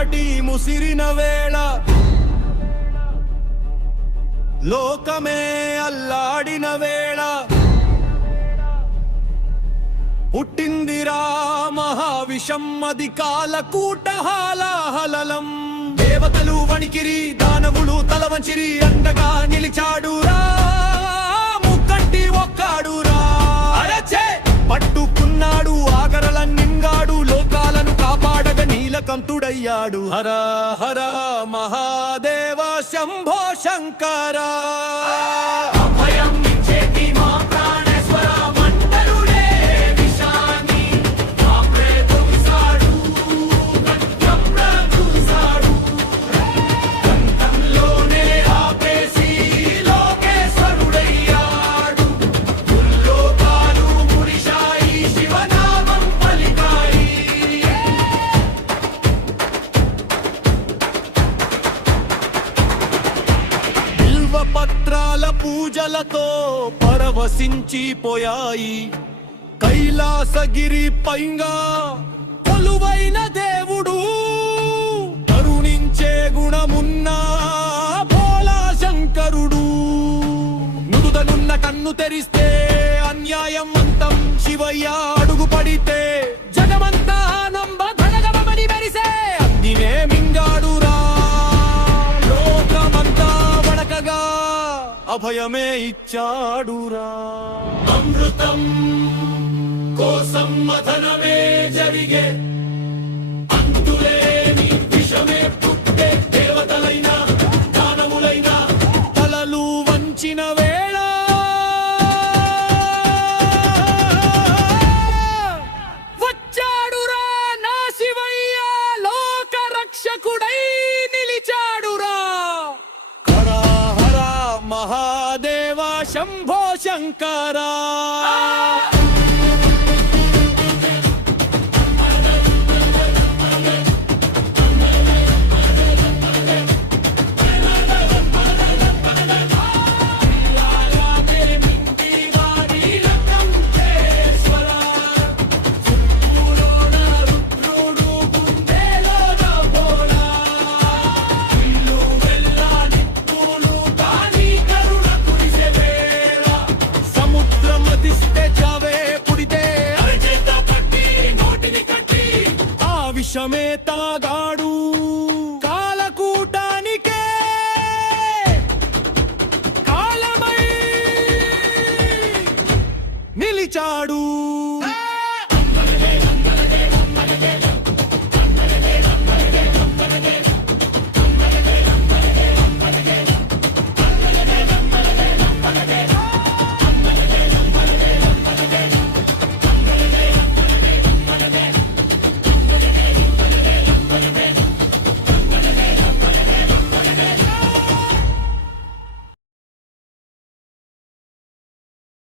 చీకటి ముసిరిన వేళ లోకమే అల్లాడిన వేళ పుట్టిందిరా మహావిషం అది కాలకూట హాలాహలలం దేవతలు వణికిరి దానవులు తలవంచిరి అండగా నిలిచాడురా ముక్కంటి ఒక్కాడురా అరచే పట్టుకున్నాడు ఆగరల నింగాడు లోకాలను కాపాడగ నీలకంఠుడయ్యాడు హర హర మహాదేవ శంభో శంకరా పత్రాల పూజలతో పరవశించిపోయాయి కైలాసగిరి పైగా కొలువైన దేవుడు కరుణించే గుణమున్న భోలా శంకరుడు నుదుదనున్న కన్ను తెరిస్తే అన్యాయం అంతం శివయ్య అడుగు పడితే జగమంతా ఆనంద ధనగమని మెరిసే అందినే మింగాడురా లోకమంతా వణకగా అభయమే ఇచ్చాడురా అమృతం కోసం మథనమే జరిగే అంతులేని విషమే పుట్టే దేవతలైనా దానవులైనా తలలు వంచిన వేళ వచ్చాడురా నా శివయ్య లోక రక్షకుడై నిలిచాడురా హర హర మహాదేవ శంభో శంకరా విషమే తాగాడు కాలకూటానికే కాలమై నిలిచాడు